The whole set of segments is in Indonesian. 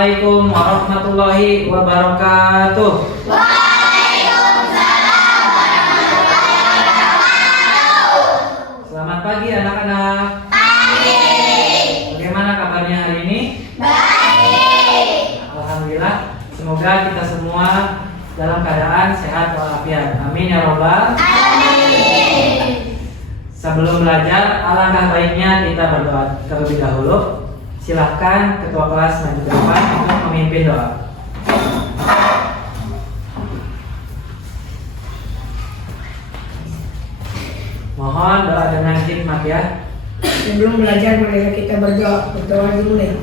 Assalamualaikum warahmatullahi wabarakatuh. Waalaikumsalam warahmatullahi wabarakatuh. Selamat pagi anak-anak. Pagi. Bagaimana kabarnya hari ini? Baik. Alhamdulillah. Semoga kita semua dalam keadaan sehat walafiat. Amin ya robbal. Amin. Sebelum belajar, alangkah baiknya kita berdoa terlebih dahulu. Silahkan ketua kelas maju ke depan untuk memimpin doa. Mohon doa dengan hikmat ya. Sebelum belajar, mari kita berdoa. Berdoa dulu nih.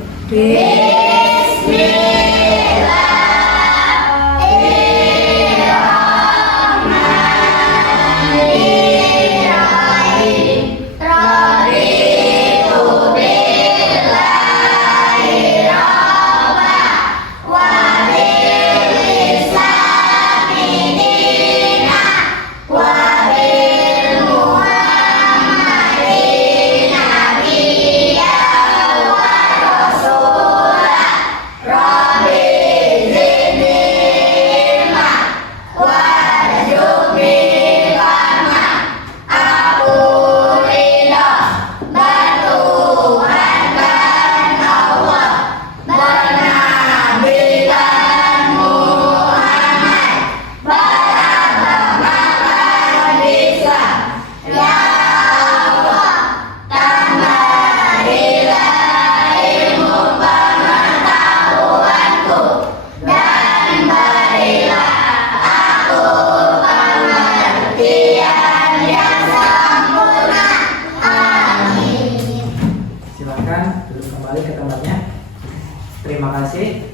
Terima kasih.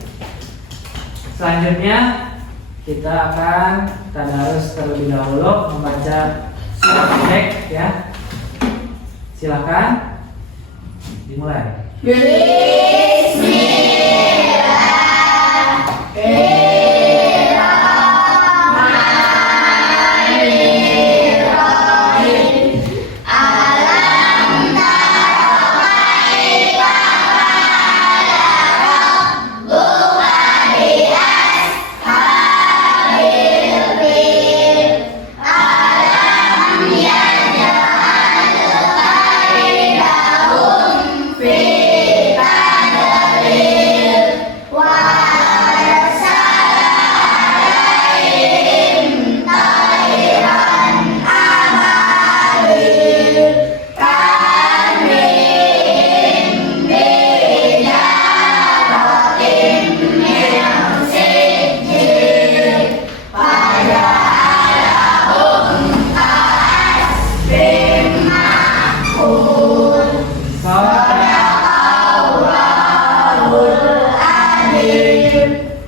Selanjutnya kita akan tadarus terlebih dahulu membaca surat pendek ya. Silakan dimulai.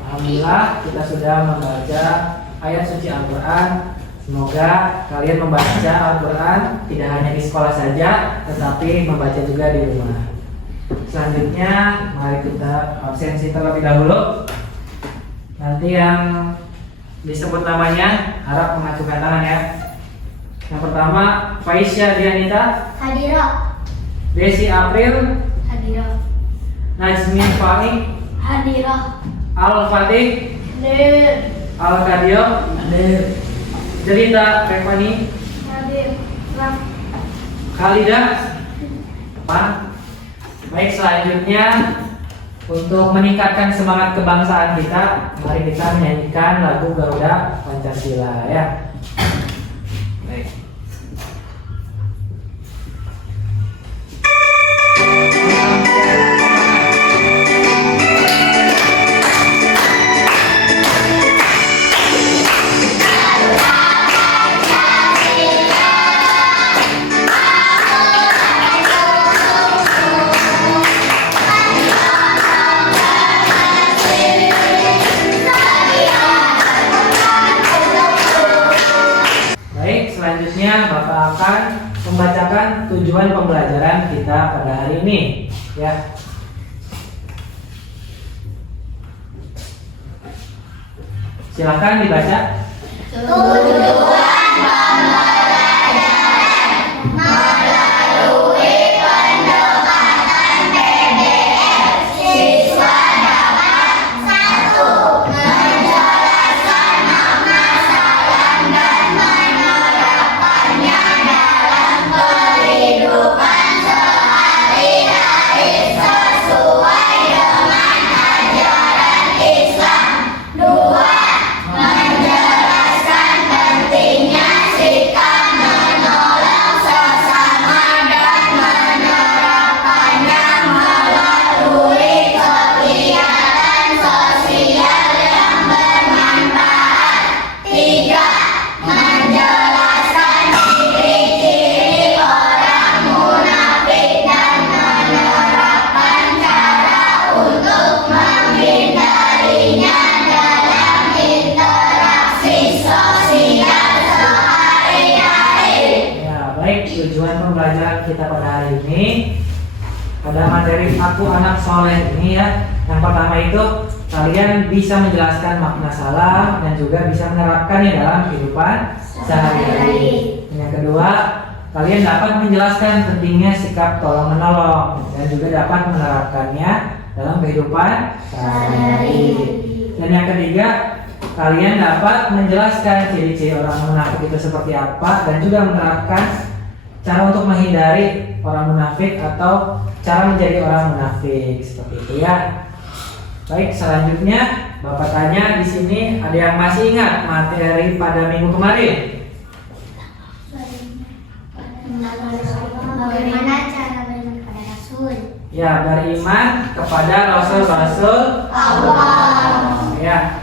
Alhamdulillah kita sudah membaca ayat suci Al-Quran. Semoga kalian membaca Al-Quran tidak hanya di sekolah saja, tetapi membaca juga di rumah. Selanjutnya mari kita absensi terlebih dahulu. Nanti yang disebut namanya harap mengajukan tangan ya. Yang pertama Faisya Dianita, Hadirah. Desi April, Hadirah. Najmin Fahmi, Hadirah. Al-Fatih, Hadir. Al-Kadio, Jelita Revani, Hadir. Khalidah, Pak. Baik, selanjutnya untuk meningkatkan semangat kebangsaan kita, mari kita menyanyikan lagu Garuda Pancasila ya. Baik. Selanjutnya Bapak akan membacakan tujuan pembelajaran kita pada hari ini ya. Silakan dibaca. Tujuan pembelajaran melalui pendekatan PBL, siswa dapat Dua, menjelaskan pentingnya sikap menolong sesama dan menerapkannya melalui kegiatan sosial yang bermanfaat. Tiga, menjelaskan ciri-ciri orang munafik dan menerapkan cara untuk menghindarinya dalam interaksi sosial sehari-hari. Ya, baik, tujuan pembelajaran kita pada hari ini pada materi Aku Anak Soleh ini ya. Yang pertama itu kalian bisa menjelaskan makna salam dan juga bisa menerapkannya dalam kehidupan sehari-hari. Dan yang kedua, kalian dapat menjelaskan pentingnya sikap tolong menolong dan juga dapat menerapkannya dalam kehidupan sehari-hari. Dan yang ketiga, kalian dapat menjelaskan ciri-ciri orang munafik itu seperti apa dan juga menerapkan cara untuk menghindari orang munafik atau cara menjadi orang munafik seperti itu ya. Baik, selanjutnya Bapak tanya di sini ada yang masih ingat materi pada minggu kemarin? Bagaimana cara beriman kepada Rasul? Ya, beriman kepada Rasul-Rasul Allah. Ya,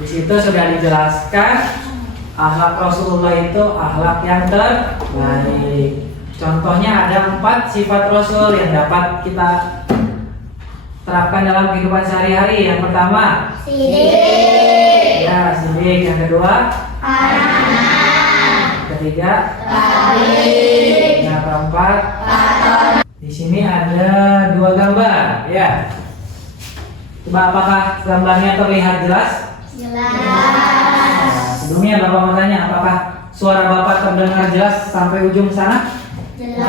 di situ sudah dijelaskan akhlak Rasulullah itu akhlak yang terbaik. Contohnya ada 4 sifat Rasul yang dapat kita terapkan dalam kehidupan sehari-hari. Yang pertama, Sidik. ya sidik. Yang kedua, Anak. ketiga, Baik. yang keempat. Di sini ada 2 gambar, ya. Coba apakah gambarnya terlihat jelas? Jelas. Nah, sebelumnya Bapak mau tanya, apakah suara Bapak terdengar jelas sampai ujung sana? Jelas.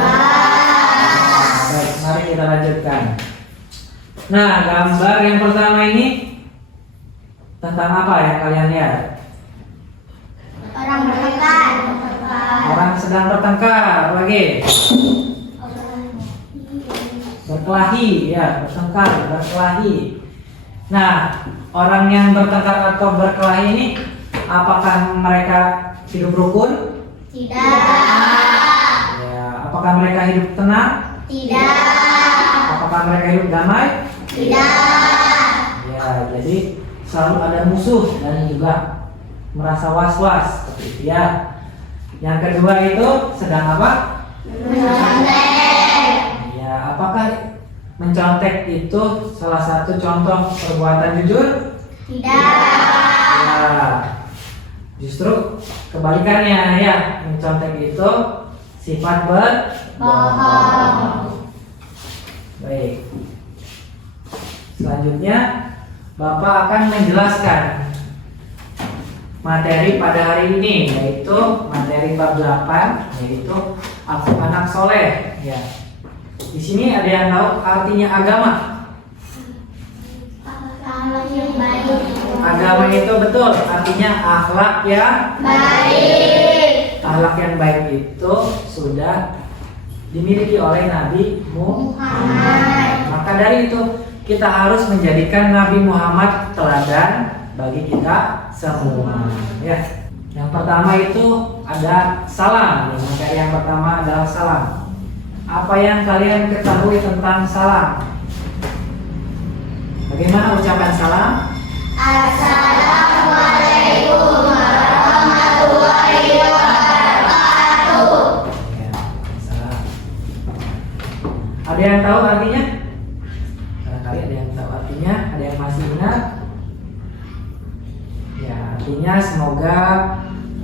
Baik, mari kita lanjutkan. Nah, gambar yang pertama ini tentang apa yang kalian lihat? Orang bertengkar. Orang sedang bertengkar, lagi berkelahi, ya, bertengkar, berkelahi. Nah, orang yang bertengkar atau berkelahi ini, apakah mereka hidup rukun? Tidak. Ya, apakah mereka hidup tenang? Tidak. Apakah mereka hidup damai? Tidak. Ya, jadi selalu ada musuh dan juga merasa was-was seperti itu ya. Yang kedua itu sedang apa? Mencontek. Ya, apakah mencontek itu salah satu contoh perbuatan jujur? Tidak. Ya, justru kebalikannya ya. Mencontek itu sifat Bohong. Baik. Selanjutnya Bapak akan menjelaskan materi pada hari ini, yaitu materi bab 8, yaitu Aku Anak Soleh. Ya. Di sini ada yang tahu artinya agama? Akhlak yang baik. Agama itu betul, artinya akhlak yang Baik. akhlak yang baik itu sudah dimiliki oleh Nabi Muhammad. Maka dari itu kita harus menjadikan Nabi Muhammad teladan bagi kita semua. Ya. Yang pertama itu ada salam. Maka yang pertama adalah salam. Apa yang kalian ketahui tentang salam? Bagaimana ucapan salam? Assalamualaikum warahmatullahi wabarakatuh. Ya, salam. Ada yang tahu artinya? Barangkali ada yang tahu artinya, ada yang masih ingat? Ya, artinya semoga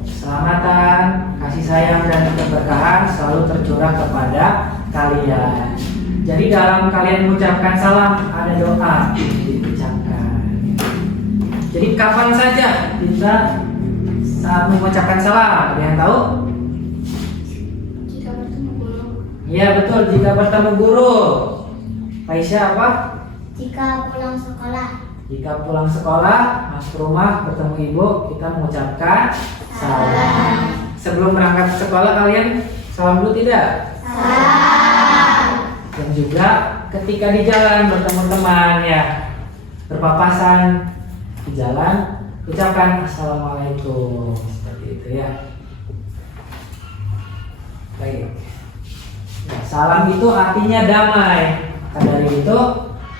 keselamatan, kasih sayang dan keberkahan selalu tercurah kepada kalian. Jadi dalam kalian mengucapkan salam ada doa diucapkan. Jadi kapan saja kita saat mengucapkan salam, ada yang tahu? Jika bertemu guru. Iya betul, jika bertemu guru. Aisyah apa? Jika pulang sekolah. Jika pulang sekolah, masuk rumah, bertemu ibu, kita mengucapkan salam. Sebelum berangkat ke sekolah kalian salam dulu tidak? Salam. Dan juga ketika di jalan bertemu teman ya, berpapasan, di jalan, ucapkan assalamualaikum seperti itu ya. Baik. Nah, salam itu artinya damai. Maka dari itu,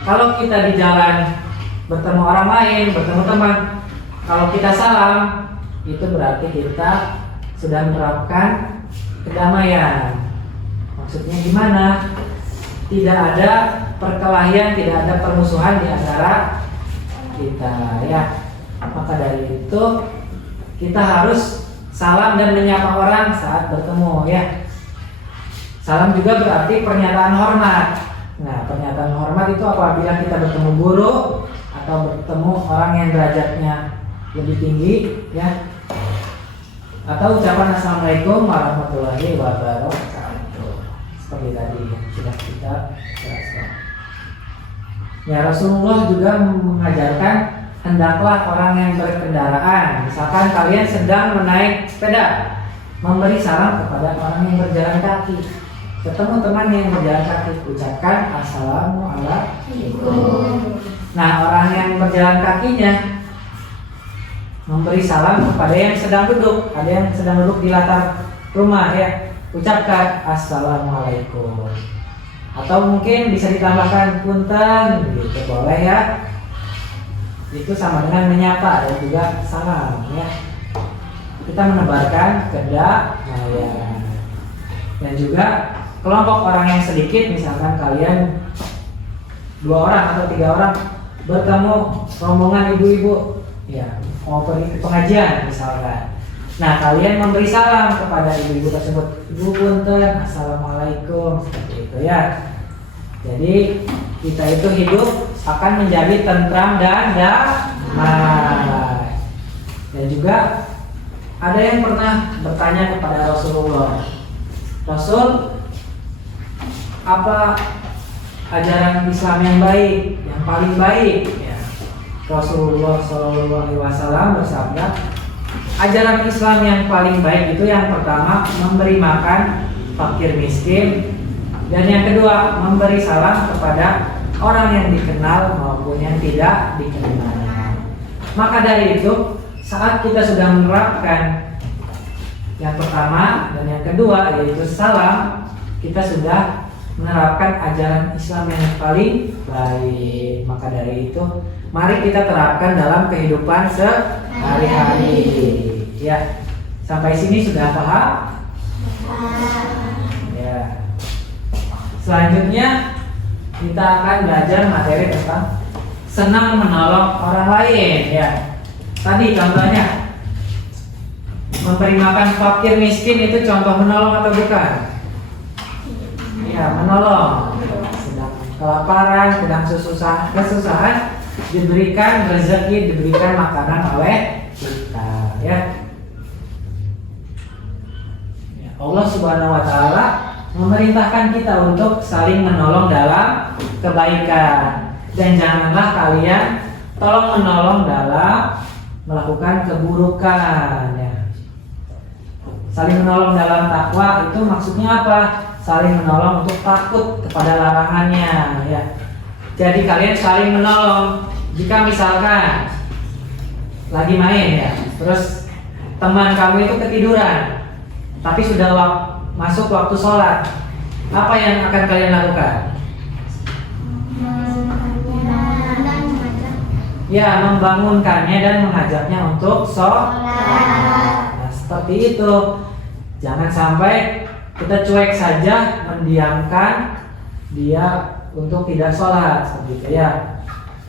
kalau kita di jalan bertemu orang lain, bertemu teman, kalau kita salam, itu berarti kita sudah menerapkan kedamaian. Maksudnya gimana? Tidak ada perkelahian, tidak ada permusuhan di antara kita ya. Maka dari itu kita harus salam dan menyapa orang saat bertemu ya. Salam juga berarti pernyataan hormat. Nah, pernyataan hormat itu apabila kita bertemu guru atau bertemu orang yang derajatnya lebih tinggi ya. Atau ucapan assalamualaikum warahmatullahi wabarakatuh. Seperti tadi yang sudah kita jelaskan. Ya, Rasulullah juga mengajarkan hendaklah orang yang berkendaraan, misalkan kalian sedang menaik sepeda, memberi salam kepada orang yang berjalan kaki. Ketemu teman yang berjalan kaki, ucapkan assalamualaikum. Nah, orang yang berjalan kakinya memberi salam kepada yang sedang duduk. Ada yang sedang duduk di latar rumah ya, ucapkan assalamualaikum. Atau mungkin bisa ditambahkan punten gitu, boleh ya. Itu sama dengan menyapa dan juga salam ya. Kita menebarkan kedamaian. Dan juga kelompok orang yang sedikit, misalkan kalian 2 orang atau 3 orang bertemu rombongan ibu-ibu ya, mau pergi ke pengajian misalkan. Nah, kalian memberi salam kepada ibu-ibu tersebut, ibu punten, assalamualaikum, seperti itu ya. Jadi kita itu hidup akan menjadi tentram dan damai. Dan juga ada yang pernah bertanya kepada Rasulullah, Rasul, apa ajaran Islam yang baik, yang paling baik? Ya. Rasulullah SAW bersabda, ajaran Islam yang paling baik itu yang pertama memberi makan fakir miskin, dan yang kedua memberi salam kepada orang yang dikenal maupun yang tidak dikenal. Maka dari itu, saat kita sudah menerapkan yang pertama dan yang kedua yaitu salam, kita sudah menerapkan ajaran Islam yang paling baik. Maka dari itu, mari kita terapkan dalam kehidupan sehari-hari. Ya, sampai sini sudah paham? Ya. Selanjutnya kita akan belajar materi tentang senang menolong orang lain. Ya, tadi contohnya memberi makan fakir miskin itu contoh menolong atau bukan? Ya, menolong. Sedang kelaparan, sedang kesusahan, diberikan rezeki, diberikan makanan oleh kita. Ya. Allah Subhanahu wa Ta'ala memerintahkan kita untuk saling menolong dalam kebaikan, dan janganlah kalian tolong menolong dalam melakukan keburukan ya. Saling menolong dalam takwa itu maksudnya apa? Saling menolong untuk takut kepada larangannya ya. Jadi kalian saling menolong. Jika misalkan lagi main ya, terus teman kamu itu ketiduran, tapi sudah masuk waktu sholat, apa yang akan kalian lakukan? Ya, membangunkannya dan mengajaknya untuk sholat. Nah, seperti itu. Jangan sampai kita cuek saja mendiamkan dia untuk tidak sholat, seperti itu ya.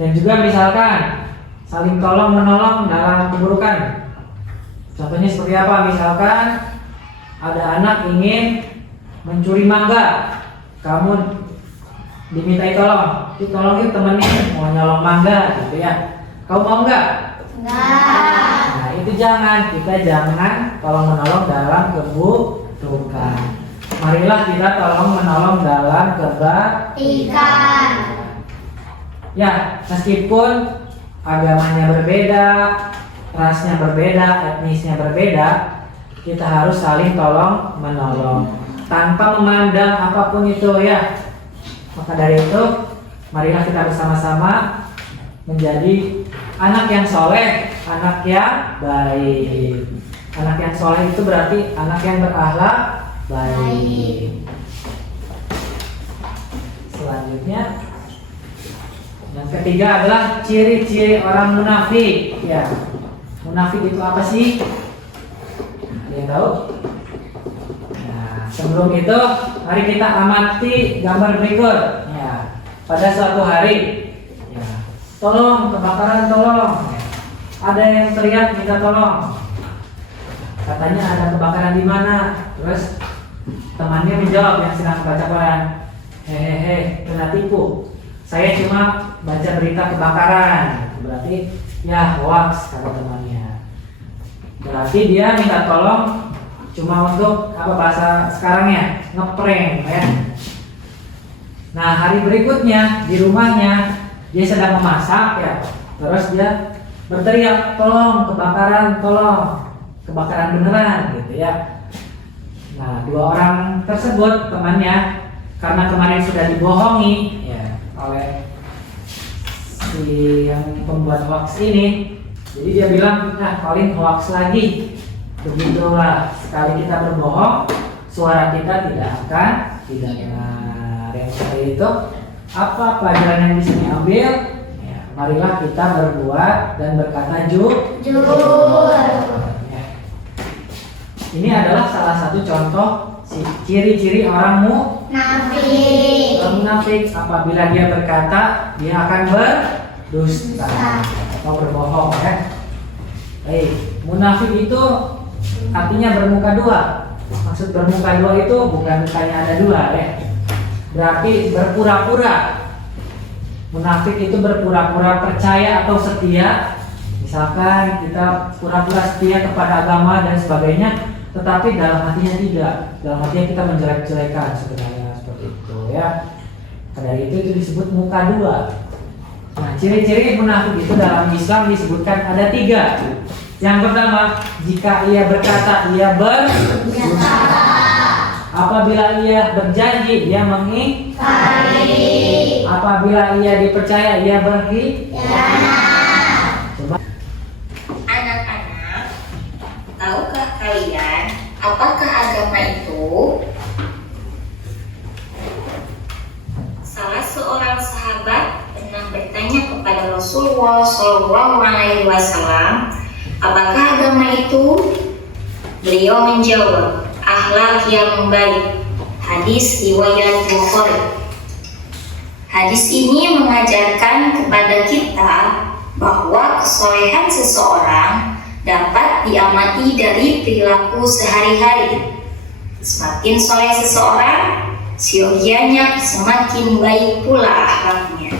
Dan juga misalkan saling tolong menolong dalam keburukan. Contohnya seperti apa? Misalkan ada anak ingin mencuri mangga, kamu dimintai tolong, tolongin temennya mau nyolong mangga gitu ya. Kau mau nggak? Enggak. Nah, itu jangan, kita jangan tolong menolong dalam keburukan. Marilah kita tolong menolong dalam kebaikan. Ya, meskipun agamanya berbeda, rasnya berbeda, etnisnya berbeda, kita harus saling tolong menolong tanpa memandang apapun itu ya. Maka dari itu, marilah kita bersama-sama menjadi anak yang soleh, anak yang baik. Anak yang soleh itu berarti anak yang berakhlak baik. Selanjutnya, yang ketiga adalah ciri-ciri orang munafik. Ya, munafik itu apa sih? Ada yang tahu? Nah, sebelum itu, mari kita amati gambar berikut. Ya, pada suatu hari, ya, tolong kebakaran, tolong. Ya, ada yang teriak minta tolong. Katanya ada kebakaran di mana? Terus temannya menjawab yang sedang baca koran, hehehe, kena tipu. Saya cuma baca berita kebakaran. Berarti ya hoax kata temannya. Berarti dia minta tolong cuma untuk apa bahasa sekarangnya, ngeprank ya. Nah, hari berikutnya di rumahnya dia sedang memasak ya. Terus dia berteriak, tolong kebakaran, tolong. Kebakaran beneran gitu ya. Nah, dua orang tersebut temannya karena kemarin sudah dibohongi ya oleh si yang pembuat hoax ini, jadi dia bilang, nah kalian hoax lagi. Begitulah, sekali kita berbohong, suara kita tidak akan didengar. Yang seperti itu, apa pelajaran yang bisa diambil? Ya, marilah kita berbuat dan berkata jujur. Ini adalah salah satu contoh ciri-ciri orang munafik. Apabila dia berkata, dia akan berdusta atau berbohong ya. Munafik itu artinya bermuka dua. Maksud bermuka dua itu bukan mukanya ada dua ya. Berarti berpura-pura. Munafik itu berpura-pura percaya atau setia. Misalkan kita pura-pura setia kepada agama dan sebagainya, tetapi dalam hatinya tidak. Dalam hatinya kita menjelek-jelekan sebenarnya, seperti itu ya. Dari itu disebut muka dua. Nah, ciri-ciri munafik itu dalam Islam disebutkan ada 3. Yang pertama, jika ia berkata ia berdusta. Apabila ia berjanji dia mengingkari. Apabila ia dipercaya ia berkhianat. Coba. Anak-anak, tahukah kalian apakah agama itu? Salah seorang sahabat pernah bertanya kepada Rasulullah SAW, apakah agama itu? Beliau menjawab, akhlak yang baik. Hadis riwayat Bukhari. Hadis ini mengajarkan kepada kita bahwa kesolehan seseorang dapat diamati dari perilaku sehari-hari. Semakin soleh seseorang, siogianya semakin baik pula akhlaknya.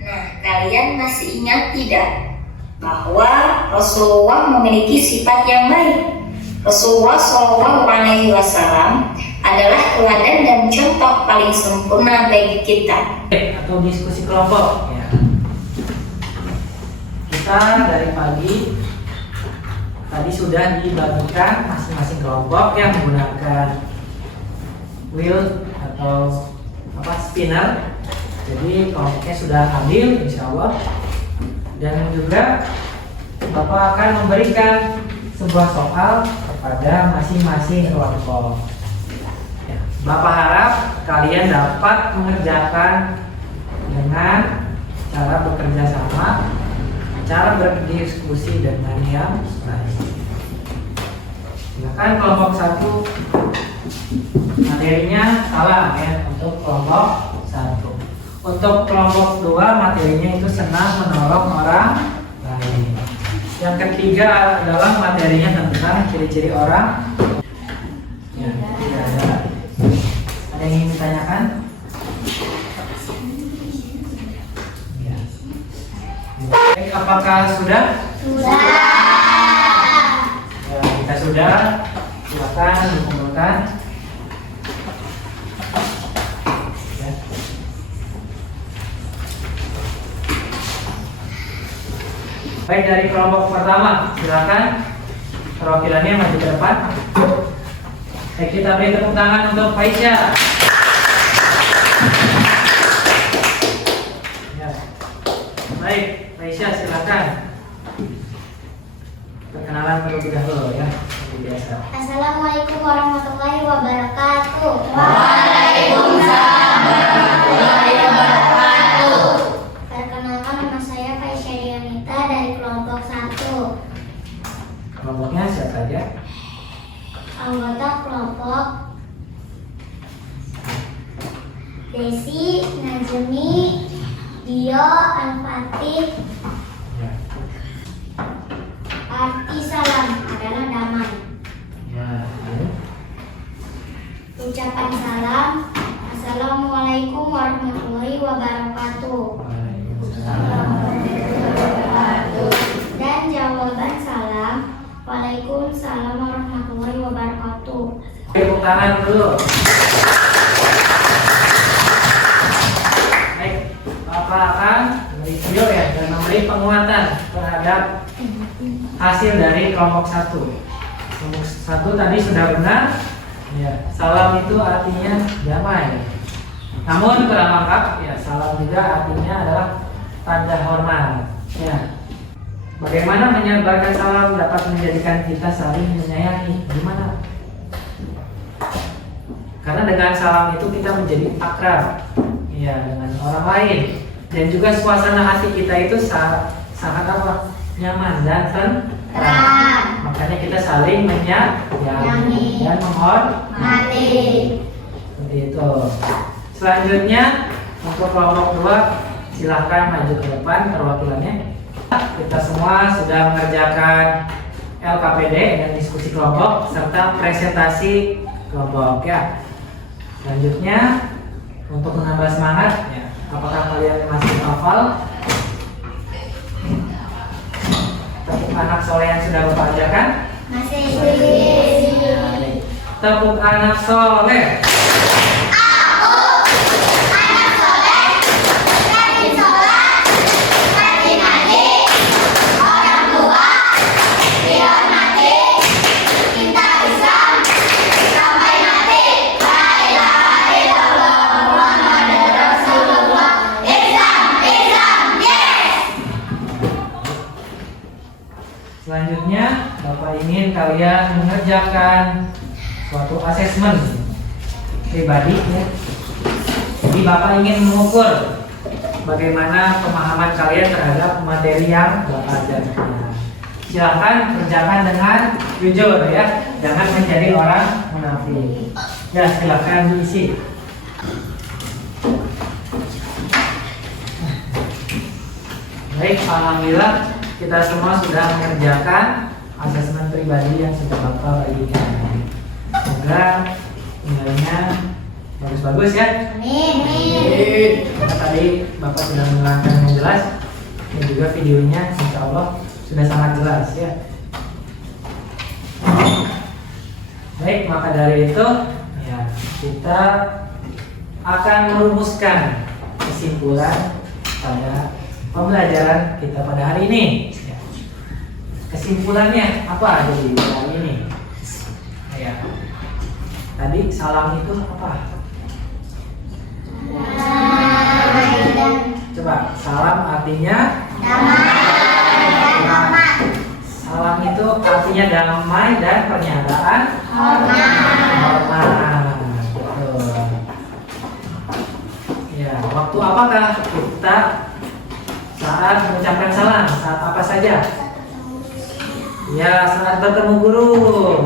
Nah, kalian masih ingat tidak bahwa Rasulullah memiliki sifat yang baik? Rasulullah SAW adalah teladan dan contoh paling sempurna bagi kita. Atau diskusi kelompok ya. Kita dari pagi tadi sudah dibagikan masing-masing kelompok yang menggunakan wheel atau spinner. Jadi kelompoknya sudah ambil insya Allah. Dan juga Bapak akan memberikan sebuah soal kepada masing-masing kelompok. Ya, Bapak harap kalian dapat mengerjakan dengan cara bekerja sama, cara berdiskusi dengan yang baik. Silakan kelompok 1 materinya salah ya untuk kelompok 1. Untuk kelompok 2 materinya itu senang menolong orang lain. Yang ketiga adalah materinya tentang ciri-ciri orang. Ya, tidak ada. Ada yang ingin ditanyakan? Ya. Baik, apakah sudah? Sudah. Ya, kita sudah. Silakan dikumpulkan. Ya. Baik, dari kelompok pertama, silakan perwakilannya maju ke depan. Baik, kita beri tepuk tangan untuk Faisyah. Baik, Aisyah silakan. Perkenalan terlebih dahulu ya, seperti biasa. Assalamualaikum warahmatullahi wabarakatuh. Waalaikumsalam warahmatullahi wabarakatuh. Perkenalkan, nama saya Aisyah Dianita dari kelompok 1. Kelompoknya siapa saja? Anggota kelompok Desi, Najmi, Dio, Al-Fatih. Ya. Arti salam adalah damai. Ya. Lalu? Ucapan salam, Assalamualaikum warahmatullahi wabarakatuh. Dan jawaban salam, Waalaikumsalam warahmatullahi wabarakatuh. Tepuk tangan dulu. Baik, Bapak akan mereview ya dan memberi penguatan terhadap hasil dari kelompok 1. Kelompok 1 tadi sudah benar. Ya, salam itu artinya damai. Namun kurang lengkap ya, salam juga artinya adalah tanda hormat. Ya. Bagaimana menyebarkan salam dapat menjadikan kita saling menyayangi? Gimana? Karena dengan salam itu kita menjadi akrab ya dengan orang lain, dan juga suasana hati kita itu sangat apa? Nyaman dan tenteram. Makanya kita saling menyayangi dan menghormati. Seperti itu. Selanjutnya untuk kelompok 2 silahkan maju ke depan perwakilannya. Kita semua sudah mengerjakan LKPD dan diskusi kelompok serta presentasi kelompok ya. Selanjutnya untuk menambah semangat ya, apakah kalian masih hafal tepuk anak soleh yang sudah Bapak ajarkan? Masih. Tepuk anak soleh. Selanjutnya, Bapak ingin kalian mengerjakan suatu asesmen pribadi ya. Jadi Bapak ingin mengukur bagaimana pemahaman kalian terhadap materi yang Bapak ajarkan. Silakan kerjakan dengan jujur ya, jangan menjadi orang munafik. Ya, silakan diisi. Baik, alhamdulillah kita semua sudah mengerjakan asesmen pribadi yang sudah Bapak bagikan. Semoga nilainya bagus-bagus ya. Amin. Karena tadi Bapak sudah menerangkan yang jelas, dan juga videonya insya Allah sudah sangat jelas ya. Baik, maka dari itu ya kita akan merumuskan kesimpulan pada pembelajaran kita pada hari ini. Ya. Kesimpulannya apa jadi hari ini? Ya. Tadi salam itu apa? Coba, salam artinya Damai. salam itu artinya damai dan pernyataan hormat. Betul. Ya, waktu apakah kita saat mengucapkan salam? Saat apa saja? Ya, saat bertemu guru.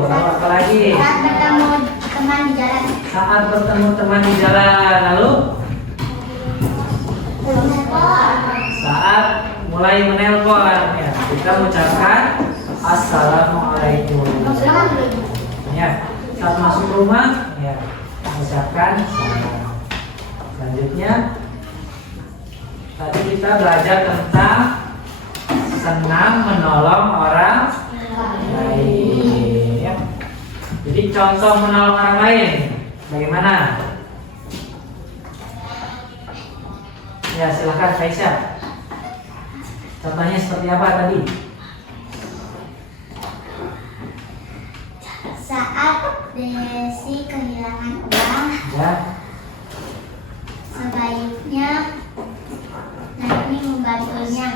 Lalu apa lagi? Saat bertemu teman di jalan. Saat bertemu teman di jalan. Lalu saat mulai menelpon ya, kita mengucapkan assalamualaikum. Ya, saat masuk rumah ya, mengucapkan salam. Selanjutnya tadi kita belajar tentang senang menolong orang lain ya. Jadi contoh menolong orang lain bagaimana? Ya, silakan Aisyah. Contohnya seperti apa tadi? Saat Desi kehilangan uang, Ya, sebaiknya nanti membantunya.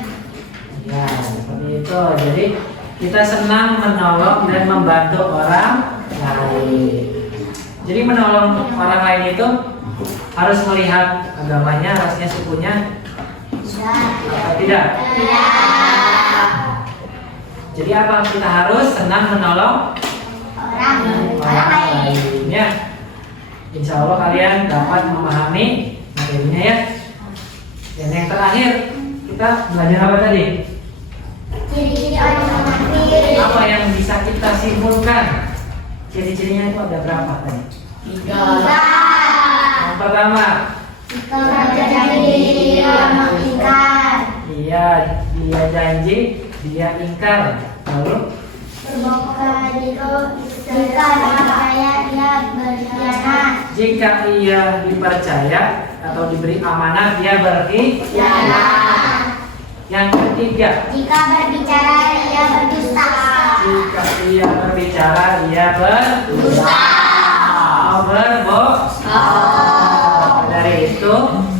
Ya, seperti itu. Jadi kita senang menolong dan membantu orang lain. Jadi menolong orang lain itu harus melihat agamanya, rasnya, sukunya, atau tidak? Tidak. Jadi apa? Kita harus senang menolong Orang lain ya. Insya Allah kalian dapat memahami materinya ya. Dan yang terakhir kita belajar apa tadi? Ciri-ciri orang munafik. Apa yang bisa kita simpulkan? Ciri-cirinya itu ada berapa tadi? 3. Yang pertama, Jika berjanji dia mengingkar. dia janji, dia ingkar. Lalu Jika dipercaya dia berkhianat. jika ia dipercaya atau diberi amanah, dia berkhianat. Yang ketiga, Jika berbicara dia berdusta. jika ia berbicara, dia berdusta. Berbohong. Dari itu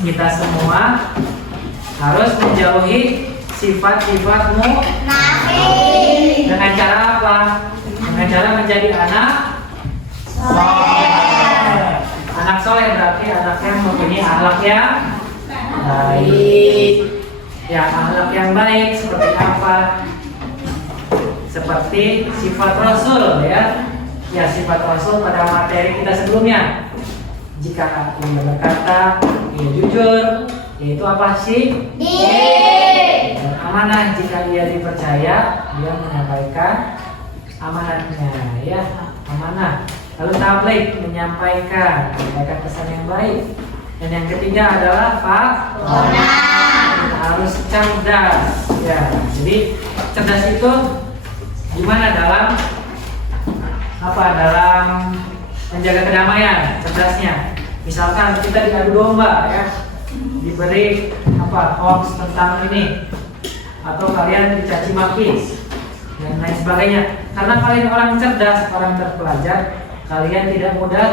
kita semua harus menjauhi sifat-sifat Munafik. dengan cara apa? Dengan cara menjadi anak soleh. Anak soleh berarti anak yang mempunyai akhlak yang baik. Ya, akhlak yang baik seperti apa? Seperti sifat Rasul ya. Ya, sifat Rasul pada materi kita sebelumnya. Jika ia berkata, ia jujur, yaitu apa sih? Dan amanah, jika ia dipercaya, dia menyampaikan amanatnya, ya, amanah. Lalu tabligh, menyampaikan pesan yang baik. Dan yang ketiga adalah harus cerdas, ya. Jadi cerdas itu gimana dalam menjaga kedamaian, cerdasnya. Misalkan kita diadu domba, ya, diberi hoax tentang ini, atau kalian dicaci maki dan lain sebagainya. Karena kalian orang cerdas, orang terpelajar, kalian tidak mudah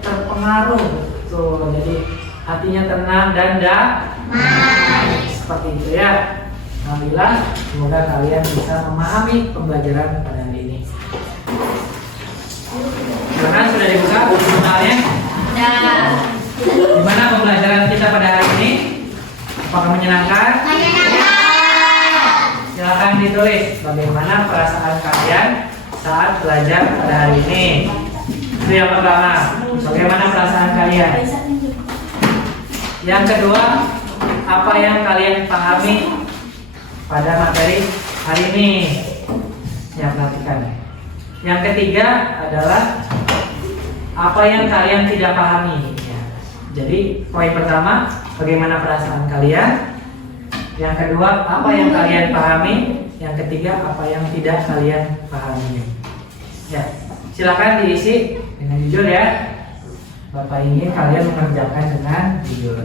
terpengaruh. Tuh, jadi hatinya tenang dan damai. Seperti itu ya. Alhamdulillah, semoga kalian bisa memahami pembelajaran pada hari ini. Silakan, sudah dibuka buku jurnalnya. Gimana pembelajaran kita pada hari ini? Apakah menyenangkan? Silakan ditulis bagaimana perasaan kalian saat belajar pada hari ini. Itu yang pertama. Bagaimana perasaan kalian? Yang kedua, apa yang kalian pahami pada materi hari ini? Ya, perhatikan. Yang ketiga adalah apa yang kalian tidak pahami. Ya. Jadi poin pertama, bagaimana perasaan kalian. Yang kedua, apa yang kalian pahami. Yang ketiga, apa yang tidak kalian pahami. Ya, silakan diisi dengan jujur ya. Bapak ingin kalian mengerjakan dengan jujur.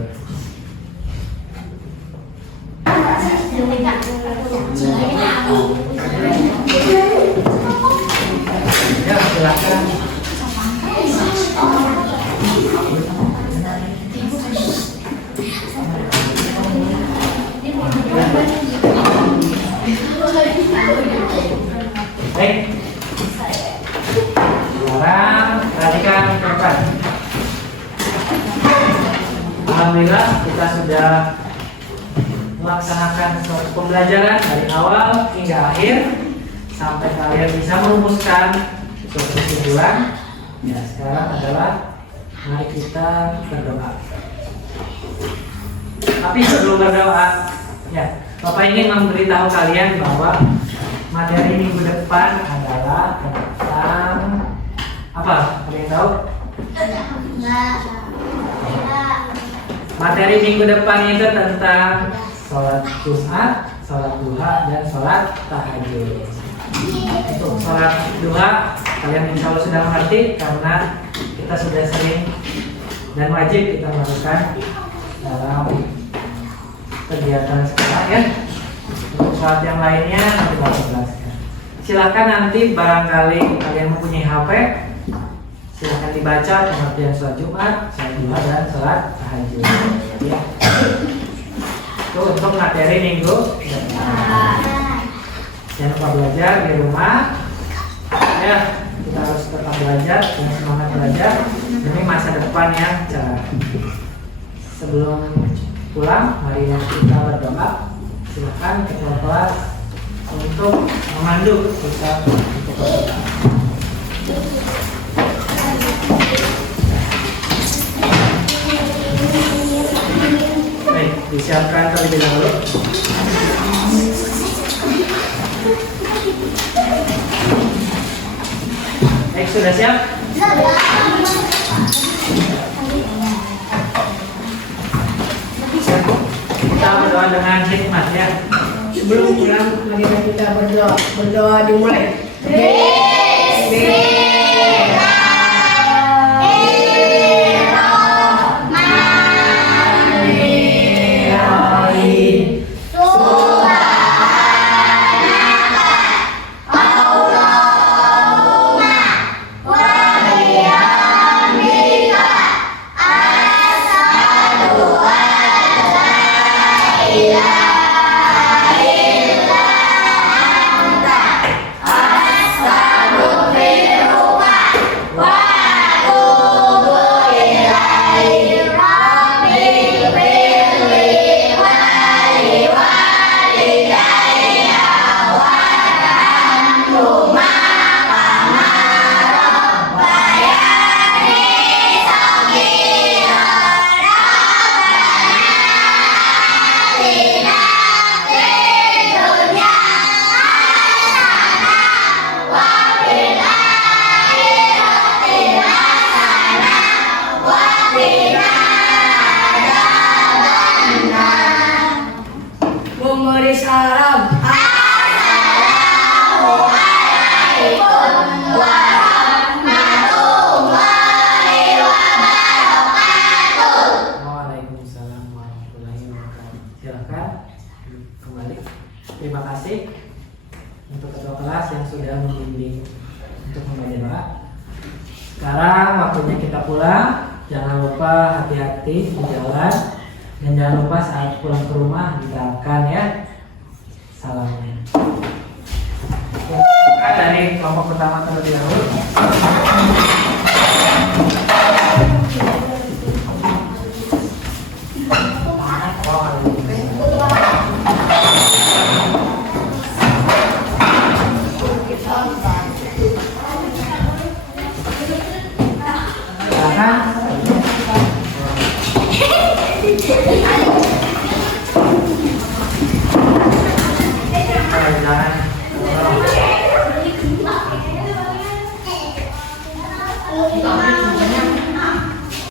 Ya, silakan. Baik. Sekarang perhatikan ke depan. Alhamdulillah kita sudah melaksanakan suatu pembelajaran dari awal hingga akhir sampai kalian bisa merumuskan suatu kesimpulan. Ya, sekarang adalah mari kita berdoa. Tapi sebelum berdoa, ya, Bapak ingin memberitahu kalian bahwa materi minggu depan adalah tentang apa? Ada yang tahu? Materi minggu depan itu tentang sholat Jumat, sholat duha, dan sholat tahajud. Untuk sholat duha, kalian insya Allah sudah mengerti karena kita sudah sering dan wajib kita lakukan dalam kegiatan sekolah ya. Untuk sholat yang lainnya nanti Bapak jelaskan. Silakan nanti barangkali kalian mempunyai HP, silakan dibaca pengertian sholat Jumat, sholat duha dan sholat tahajud. Ya. Itu untuk materi minggu depan. Jangan lupa belajar di rumah. Ya, kita harus tetap belajar dan semangat belajar demi masa depan yang cerah. Sebelum pulang, mari kita berdoa. Silakan ketua kelas untuk memandu kita untuk berdoa. Baik, disiapkan terlebih dahulu. Baik, sudah siap? Kita berdoa dengan hikmat ya. Sebelum pulang, mari kita berdoa. Berdoa dimulai. Memberi salam. Waalaikumsalam warahmatullahi wabarakatuh. Silakan kembali. Terima kasih untuk ketua kelas yang sudah membimbing untuk membaca doa. Sekarang waktunya kita pulang. Jangan lupa hati-hati di jalan dan jangan lupa saat pulang ke rumah diterapkan ya salamnya. Oke, dari kelompok pertama terlebih dahulu. Silakan.